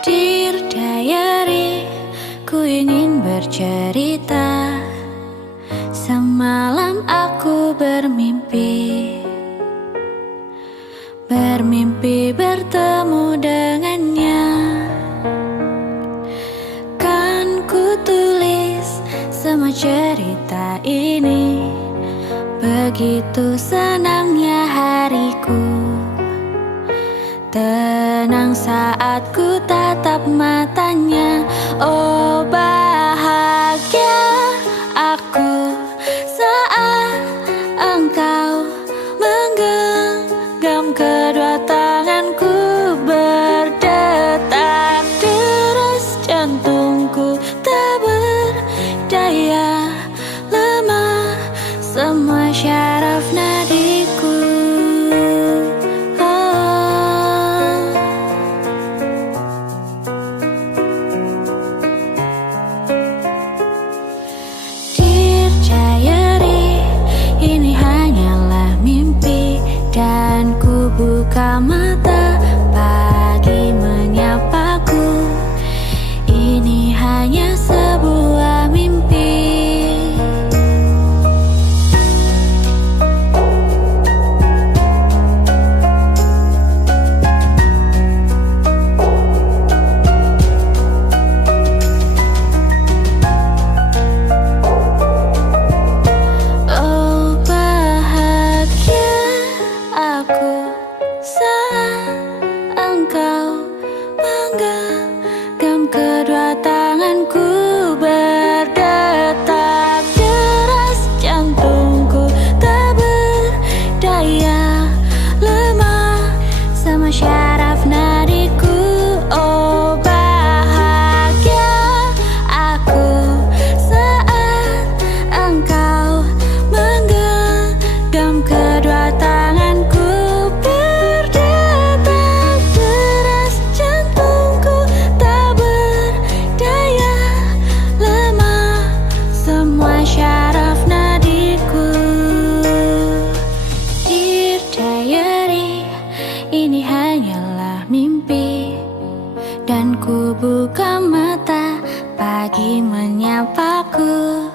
Dear Diary, ku ingin bercerita. Semalam aku bermimpi bertemu dengannya. Kan ku tulis semua cerita ini. Begitu senangnya hariku, tenang saat ku tatap matanya. Oh bahagia aku saat engkau menggenggam kedua tanganku. Berdetak deras jantungku tak berdaya, lemah semua syaraf nadiku. Dear Diary, ini hanyalah mimpi. Dan ku buka mata, pagi menyapaku. Ini hanya sebuah mimpi. Oh bahagia aku saat engkau menggenggam kedua tanganku. Berdetak deras jantungku tak berdaya, lemah sama syaraf nadiku. Oh bahagia aku saat engkau menggenggam kedua tanganku. Berdetak deras jantungku tak berdaya, lemah semua syaraf nadiku. Dear Diary, ini hanyalah mimpi. Dan ku buka mata, pagi menyapaku.